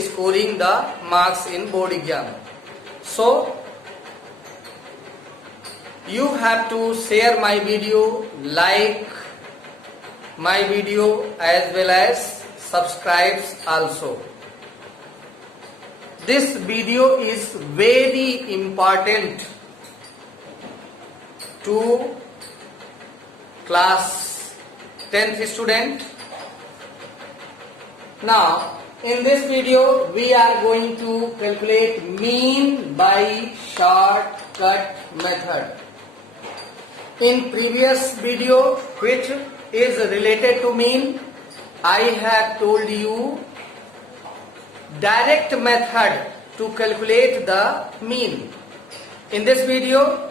scoring the marks in board exam. So you have to share my video, like my video as well as subscribe also. This video is very important to class 10th student. Now in this video we are going to calculate mean by shortcut method. In previous video, which is related to mean, I have told you direct method to calculate the mean. In this video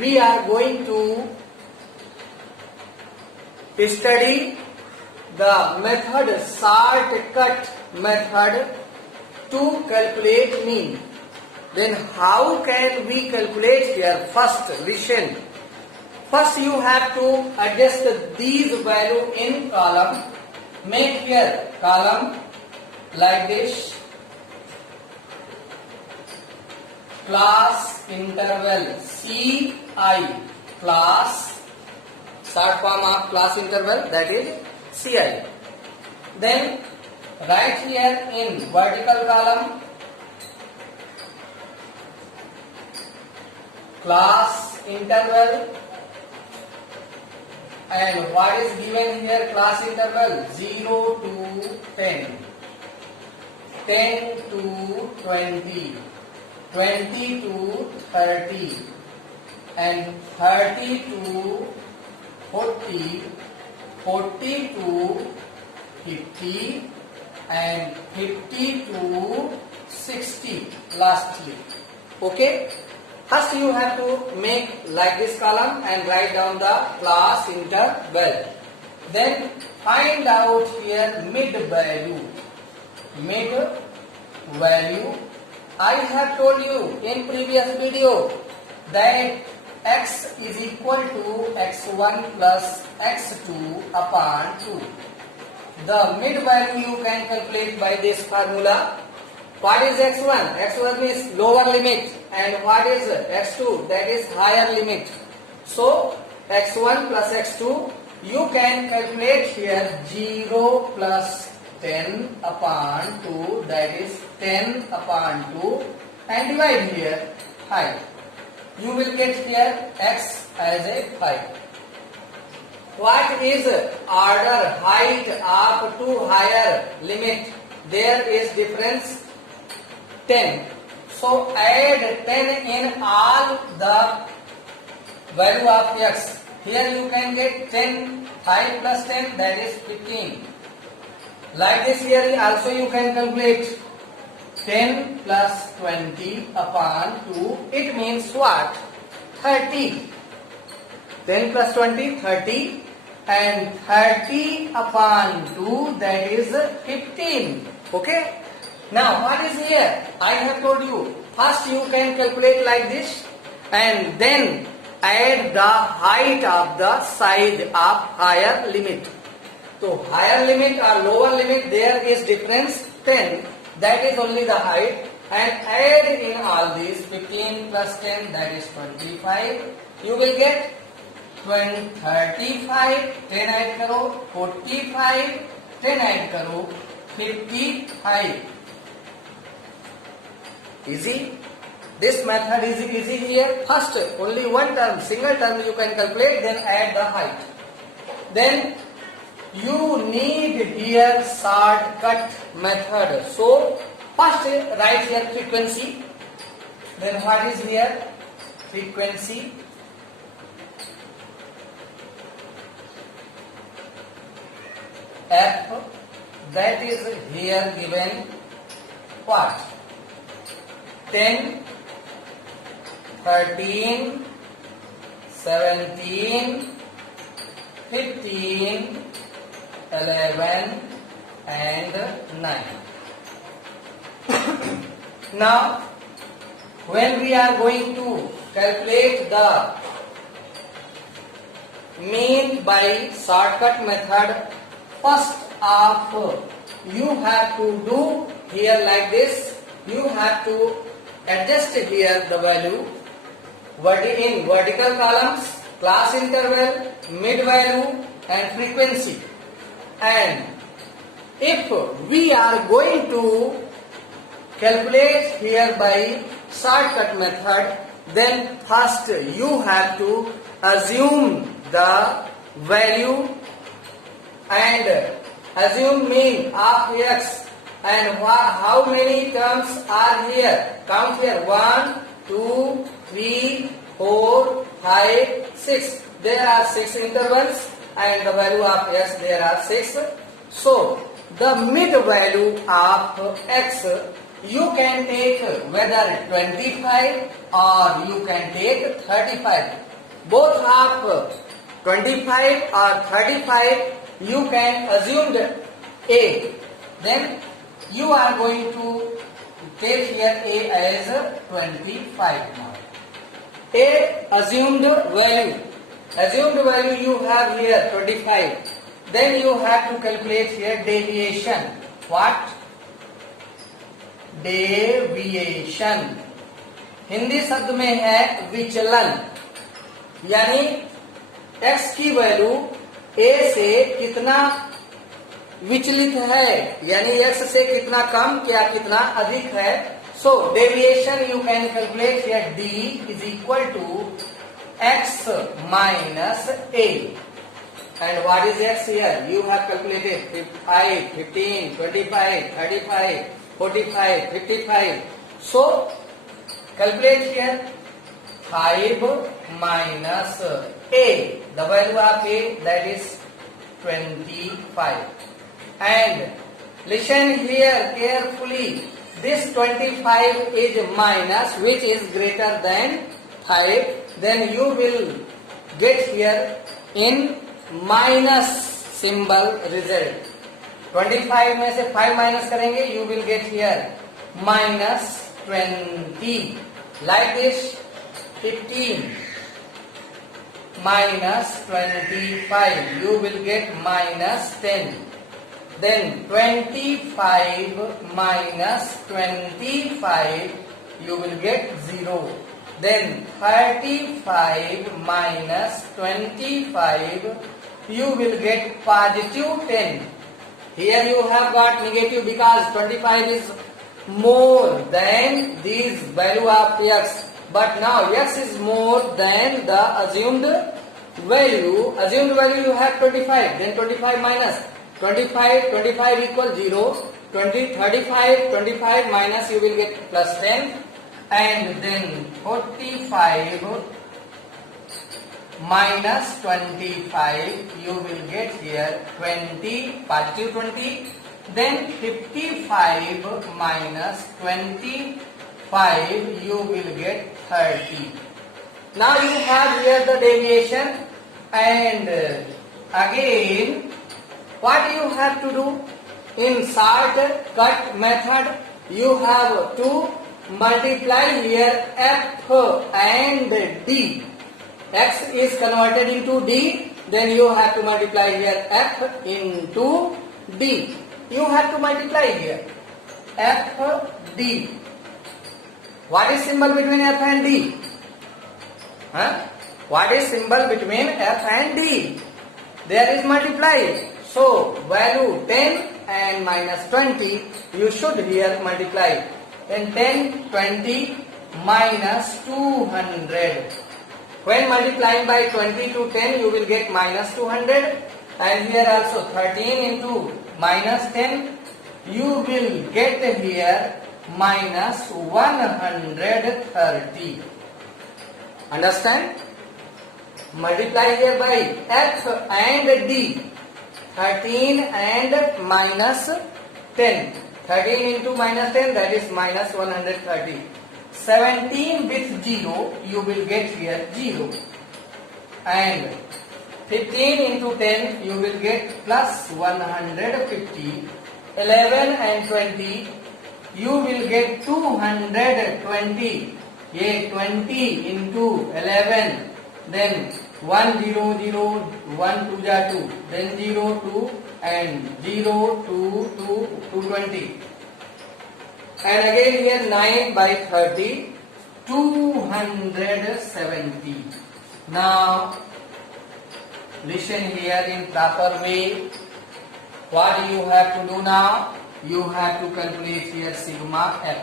we are going to study the method shortcut method to calculate mean. Then how can we calculate here? First listen. First you have to adjust these value in column. Make here column like this. Class interval CI, class short form of class interval, that is CI. Then write here in vertical column class interval, and what is given here? Class interval 0 to 10, 10 to 20, 20 to 30, and 30 to 40, 40 to 50, and 50 to 60 lastly. Okay. First you have to make like this column and write down the class interval. Then find out here mid value. Mid value. I have told you in previous video that x is equal to x1 plus x2 upon 2. The mid value you can calculate by this formula. What is x1? x1 is lower limit, and what is x2? That is higher limit. So x1 plus x2 you can calculate here 0 plus 10 upon 2, that is 10 upon 2, and divide here 5. You will get here x as a 5. What is order height up to higher limit? There is difference 10. So add 10 in all the value of x. Here you can get 10, 5 plus 10, that is 15. Like this here also you can calculate 10 plus 20 upon 2. It means what? 30. 10 plus 20, 30. And 30 upon 2, that is 15. Okay. Now what is here? I have told you. First you can calculate like this, and then add the height of the side of higher limit. So higher limit or lower limit, there is difference 10. That is only the height. And add in all these 15 plus 10, that is 25. You will get 35. 10 add karo, 45. 10 add karo, 55. Easy. This method is easy here. First, only one term, single term you can calculate, then add the height. Then you need here shortcut method. So first write here frequency. Then what is here? Frequency. F, that is here given what? 10, 13, 17, 15, 11 and 9. Now when we are going to calculate the mean by shortcut method, first of you have to do here like this. You have to adjust here the value in vertical columns, class interval, mid value and frequency. And if we are going to calculate here by shortcut method, then first you have to assume the value and assume mean of x, and how many terms are here. Count here 1, 2, 3, 4, 5, 6. There are 6 intervals and the value of x there are 6. So the mid value of x you can take whether 25 or you can take 35. Both of 25 or 35 you can assume a. Then you are going to take here a as 25 now. A assumed value. Assumed value you have here 25. Then you have to calculate here deviation. What? Deviation. Hindi शब्द में है विचलन, यानी x की value a से कितना विचलित है, यानी x से कितना कम क्या कितना अधिक है. So deviation you can calculate here. D is equal to x minus a. And what is x here? You have calculated 5, 15, 25, 35, 45, 55. So calculate here 5 minus a. The value of a, that is 25. And listen here carefully. This 25 is minus, which is greater than 5. Then you will get here in minus symbol result. 25 में से 5 minus करेंगे, you will get here minus 20. Like this, 15 minus 25, you will get minus 10. Then 25 minus 25, you will get 0. Then 35 minus 25, you will get positive 10. Here you have got negative because 25 is more than this value of x. But now x is more than the assumed value. Assumed value you have 25. Then 25 minus 25, 25 equals 0. 35, 25 minus you will get plus 10. And then 45 minus 25, you will get here 20, positive 20. Then 55 minus 25, you will get 30. Now you have here the deviation, and again what you have to do in shortcut method, you have to multiply here f and d. X is converted into d, then you have to multiply here f into d. You have to multiply here f d. What is symbol between f and d? What is symbol between f and d? There is multiply. So value 10 and minus 20, you should here multiply. Then 10, 20 minus 200. When multiplying by 20 to 10, you will get minus 200. And here also 13 into minus 10, you will get here minus 130. Understand? Multiply here by f and d. 13 and minus 10. 13 into minus 10, that is minus 130. 17 with 0, you will get here 0. And 15 into 10, you will get plus 150. 11 and 20, you will get 220. Yeah, 20 into 11. Then 1 0 0, 1 2 ja 2, then 0 2 and 0 2 2 220. And again here 9 by 30, 270. Now listen here in proper way. What you have to do now? You have to calculate here sigma f.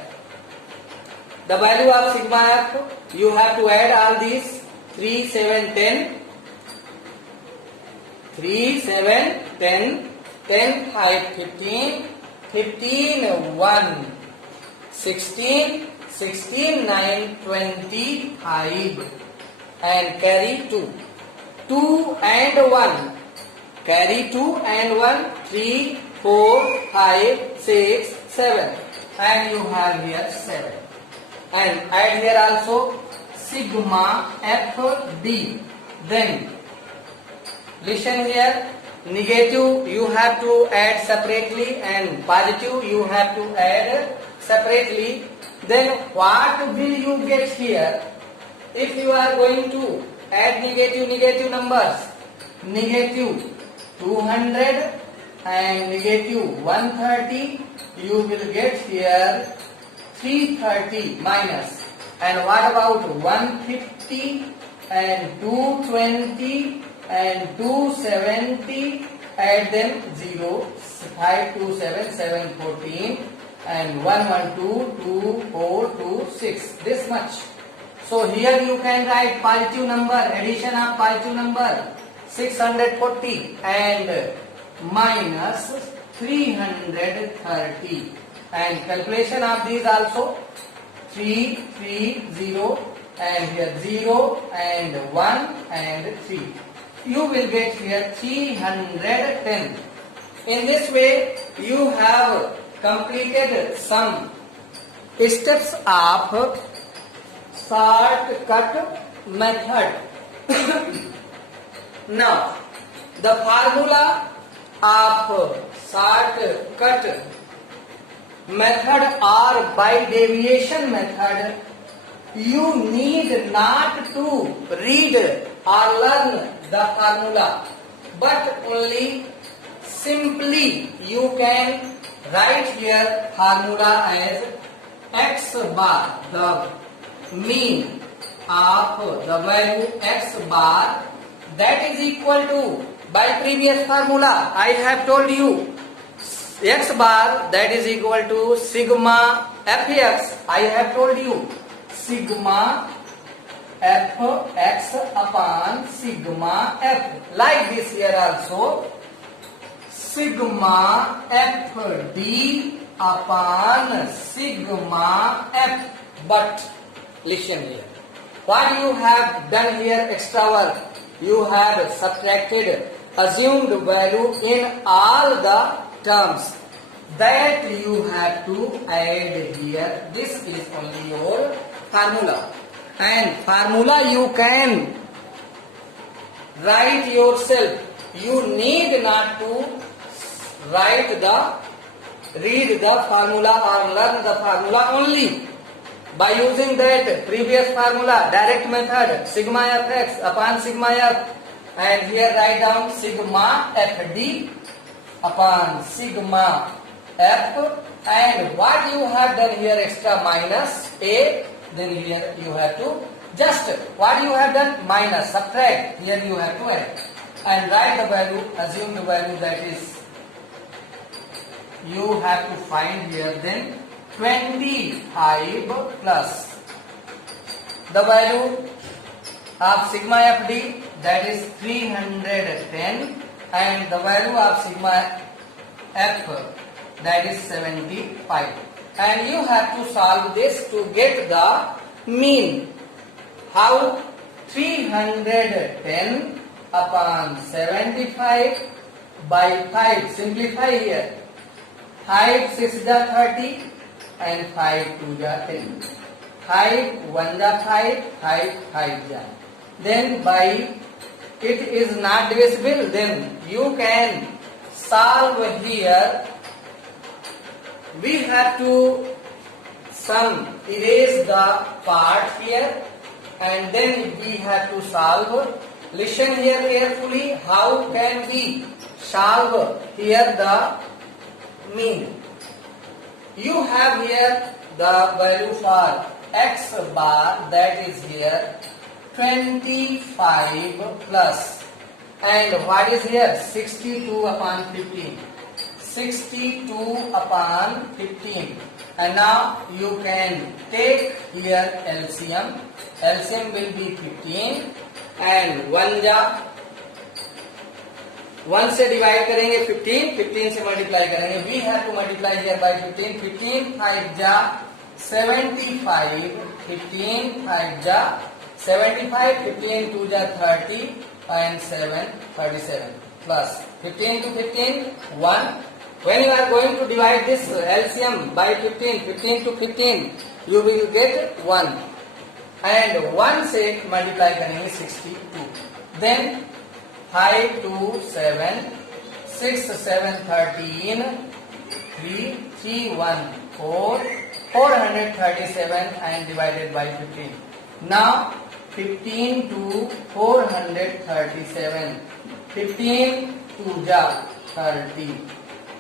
The value of sigma f, you have to add all these 3, 7, 10. 3, 7, 10, 10, 5, 15, 15, 1, 16, 16, 9, 25 and carry 2. 2 and 1. Carry 2 and 1, 3, 4, 5, 6, 7 and you have here 7. And add here also sigma FD. Then listen here, negative you have to add separately and positive you have to add separately. Then what will you get here if you are going to add negative numbers? Negative 200 and negative 130, you will get here 330 minus. And what about 150 and 220 and 270, add them 0, 5, 2, 7, 7, 14 and 1, 1, 2, 2, 4, 2, 6, this much. So here you can write positive number, addition of positive number 640 and minus 330 and calculation of these also 3, 3, 0 and here 0 and 1 and 3. You will get here 310. In this way you have completed some steps of shortcut method. Now the formula of shortcut method or by deviation method, you need not to read or learn the formula, but only simply you can write here formula as x bar, the mean of the value x bar, that is equal to, by previous formula I have told you, x bar that is equal to sigma fx. I have told you sigma fx upon sigma f. Like this here also, sigma fd upon sigma f. But listen here, what you have done here extra work, you have subtracted assumed value in all the terms, that you have to add here. This is only your formula, and formula you can write yourself. You need not to read the formula or learn the formula only. By using that previous formula, direct method, sigma fx upon sigma f, and here write down sigma fd upon sigma f, and what you have done here extra minus a, then here you have to just what you have done minus, subtract, here you have to add and write the value, assume the value, that is you have to find here then 25 plus the value of sigma fd, that is 310, and the value of sigma f, that is 75, and you have to solve this to get the mean. How? 310 upon 75 by 5, simplify here, 5 6 is 30 and 5 2 is 10, 5 1 is 5, 5 5 is. Then by it is not divisible, then you can solve here. We have to erase the part here, and then we have to solve. Listen here carefully, how can we solve here the mean? You have here the value for x bar, that is here 25 plus, and what is here 62 upon 15. 62 upon 15, and now you can take here LCM. LCM will be 15 and 1 से divide करेंगे 15, 15 से multiply करेंगे. We have to multiply here by 15. 15 5 जा 75, 15 5 जा 75, 15 2 जा 30 and 7 37 plus 15 to 15 1. When you are going to divide this LCM by 15, 15 to 15, you will get 1. And 1 से multiply करेंगे 62. Then 5 2 7, 6 7 13, 3 3 1 4, 437 and divided by 15. Now 15 to 437. 15 2 ja 30.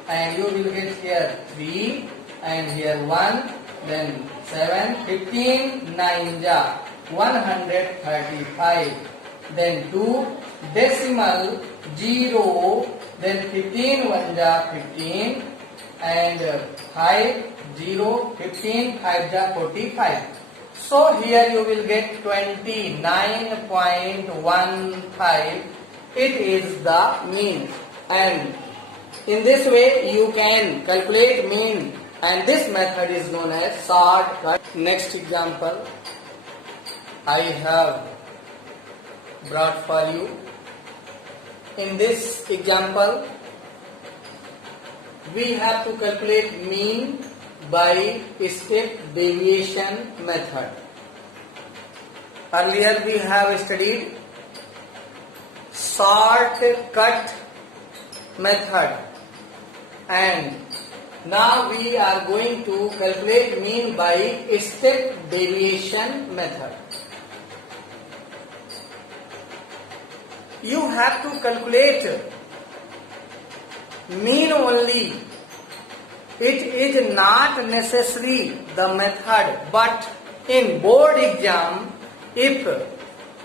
And you will get here 3 and here 1, then 7, 15 9 ja 135, then 2 decimal 0, then 15 1 ja 15 and 5 0, 15 5 ja 45. So here you will get 29.15. It is the mean, and in this way you can calculate mean, and this method is known as shortcut. Next example I have brought for you. In this example we have to calculate mean by step deviation method. Earlier we have studied shortcut method, and now we are going to calculate mean by step deviation method. You have to calculate mean only. It is not necessary the method, but in board exam, if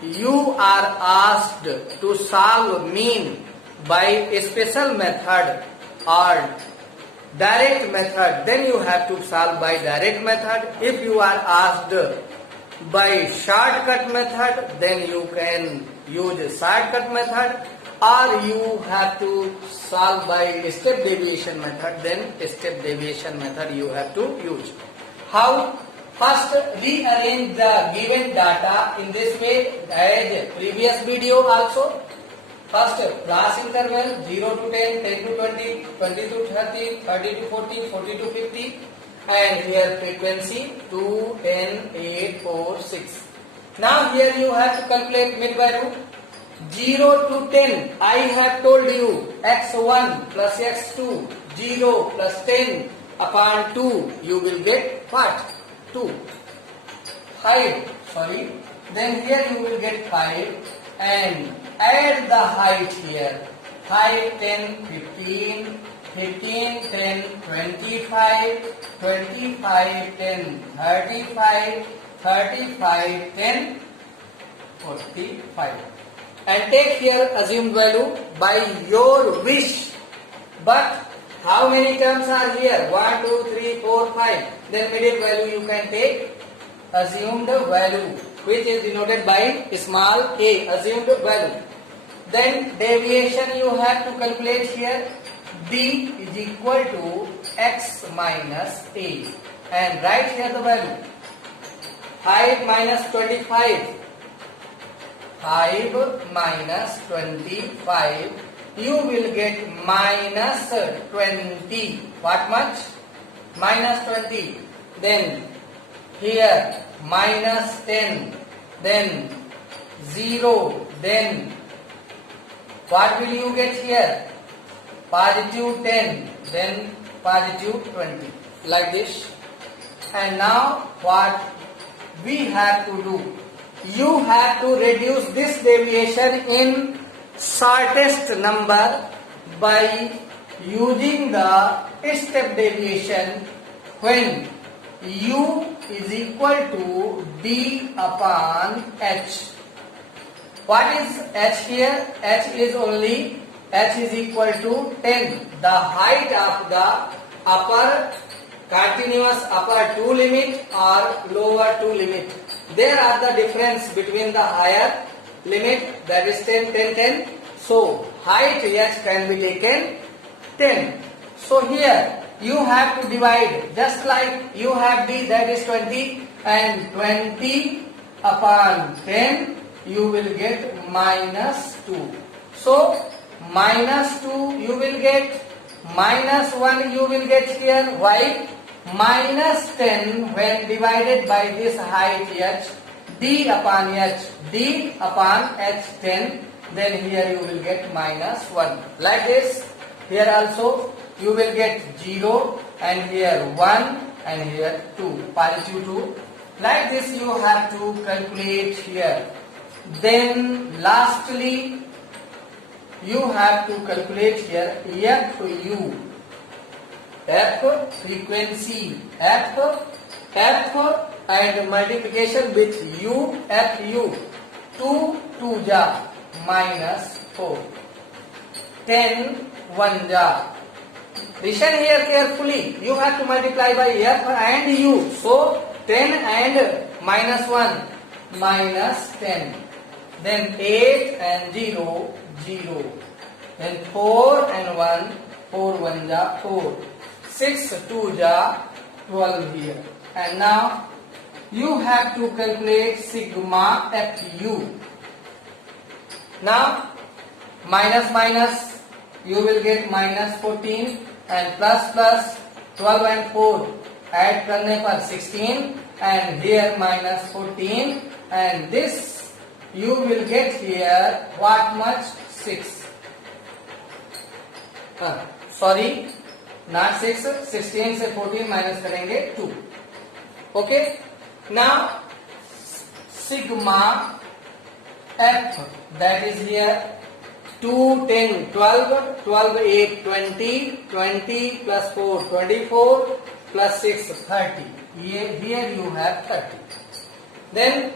you are asked to solve mean by a special method or direct method, then you have to solve by direct method. If you are asked by shortcut method, then you can use shortcut method, or you have to solve by step deviation method, then step deviation method you have to use. How? First, rearrange the given data in this way as previous video also. First, class interval 0 to 10, 10 to 20, 20 to 30, 30 to 40, 40 to 50, and here frequency 2, 10, 8, 4, 6. Now here you have to calculate mid value. 0 to 10, I have told you x1 plus x2, 0 plus 10 upon 2, you will get what? 2. 5, sorry. Then here you will get 5 and add the height here. 5, 10, 15, 15, 10, 25, 25, 10, 35, 35, 10, 45. And take here assumed value by your wish. But how many terms are here? 1, 2, 3, 4, 5. Then middle value you can take assumed value, which is denoted by small a, assumed value. Then deviation you have to calculate here. D is equal to x minus a. And write here the value. 5 minus 25. 5 minus 25, you will get minus 20. What much? Minus 20. Then here minus 10. Then 0. Then what will you get here? Positive 10. Then positive 20. Like this. And now what we have to do? You have to reduce this deviation in shortest number by using the step deviation when u is equal to d upon h. What is h here? H is only h is equal to 10. The height of the upper continuous upper two limit or lower two limit. There are the difference between the higher limit, that is 10, 10, 10. So height h can be taken 10. So here you have to divide, just like you have d, that is 20, and 20 upon 10 you will get minus 2. So minus 2 you will get, minus 1 you will get here. Why? Minus 10 when divided by this height h, d upon h, d upon h 10, then here you will get minus 1. Like this, here also you will get 0, and here 1, and here 2, positive 2. Like this you have to calculate here. Then lastly you have to calculate here fu, f frequency, f and multiplication with u, fu. 2 2 ja minus 4, 10 1 ja. Listen here carefully. You have to multiply by f and u. So 10 and minus 1, minus 10. Then 8 and 0, 0. Then 4 and 1, 4 1 ja 4. 6 2 ja 12 here. And now you have to calculate sigma fu. Now minus minus you will get minus 14, and plus plus 12 and 4 add करने पर 16, and here minus 14, and this you will get here what much? 6. Sorry, not 6, 16 से 14 minus करेंगे 2. Okay, now sigma f, that is here 2 10 12, 12 8 20, 20 plus 4 24, plus 6 30. Here you have 30. Then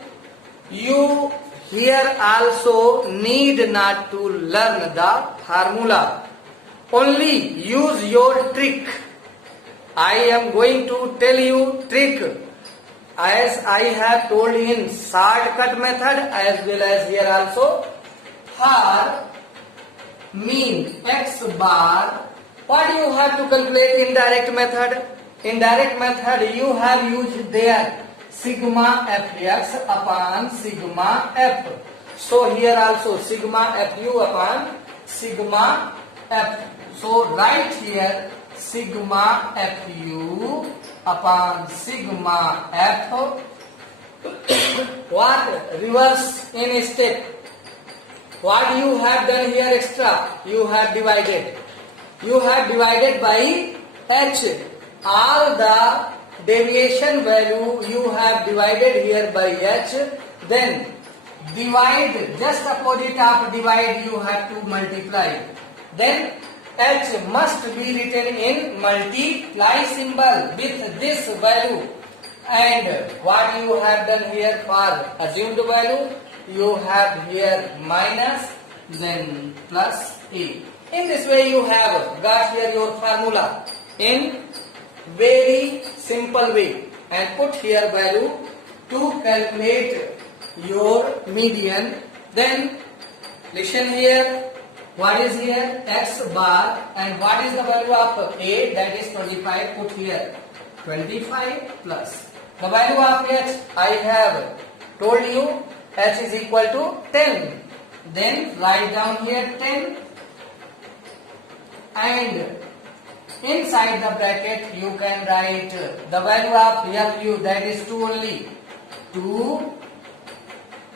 you here also need not to learn the formula. Only use your trick. I am going to tell you trick, as I have told in shortcut method as well as here also. For mean x bar, what you have to calculate in direct method? In direct method you have used there sigma fx upon sigma f. So here also sigma fu upon sigma f. So write here sigma fu upon sigma f. What? Reverse in step. What you have done here extra? You have divided. You have divided by h. All the deviation value you have divided here by h. Then divide, just opposite of divide you have to multiply. Then h must be written in multiply symbol with this value. And what you have done here for assumed value, you have here minus, then plus a. In this way you have got here your formula in very simple way, and put here value to calculate your median. Then listen here, what is here? X bar, and what is the value of a? That is 25. Put here 25 plus the value of h. I have told you h is equal to 10. Then write down here 10, and inside the bracket you can write the value of fu, that is 2 only. 2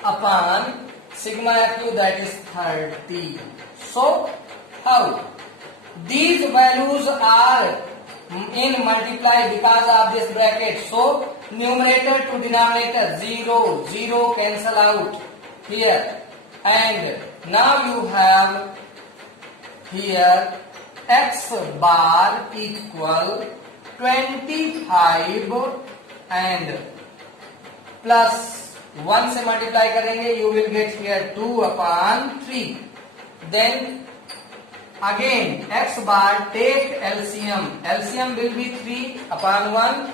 upon sigma fu, that is 30. So how? These values are in multiply because of this bracket. So numerator to denominator, 0 0 cancel out here, and now you have here x bar equal 25 and plus 1 से multiply करेंगे, you will get here 2/3. Then again x bar, take LCM. LCM will be 3/1.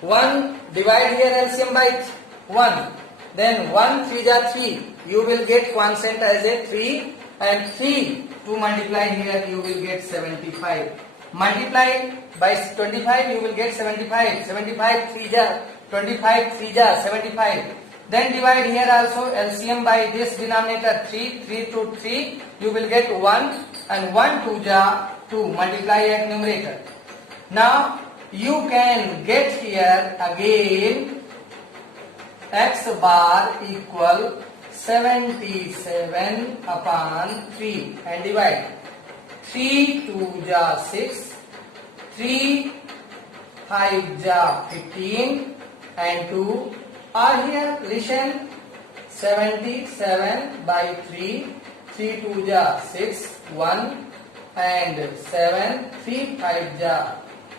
1 divide here LCM by 1. Then 1 3 ja 3. You will get constant as a 3 and 3 to multiply here you will get 75. Multiply by 25 you will get 75. 75 3 ja 25 3 ja 75. Then divide here also LCM by this denominator 3. 3 to 3 you will get 1 and 1 2 ja 2. Multiply at numerator. Now you can get here again x bar equal 77/3 and divide. 3 2 ja 6, 3 5 ja 15 and 2 are here. Listen, 77/3, 3 2 ja 6, 1 and 7, 3 5 ja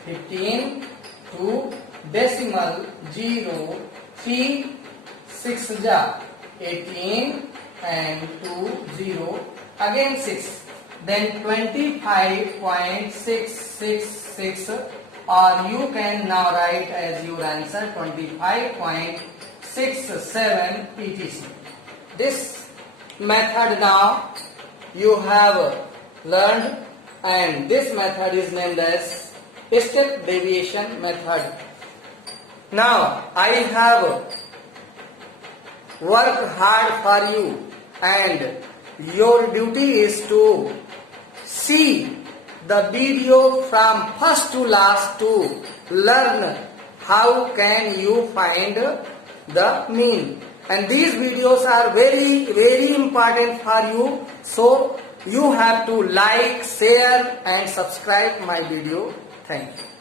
15, 2 decimal 0, 3 6 ja 18 and 2 0 again 6. Then 25.666 or you can now write as your answer 25.67 etc. This method now you have learned, and this method is named as step deviation method. Now I have worked hard for you, and your duty is to see the video from first to last to learn how can you find the mean. And these videos are very important for you, so you have to like, share and subscribe my video. Thank you.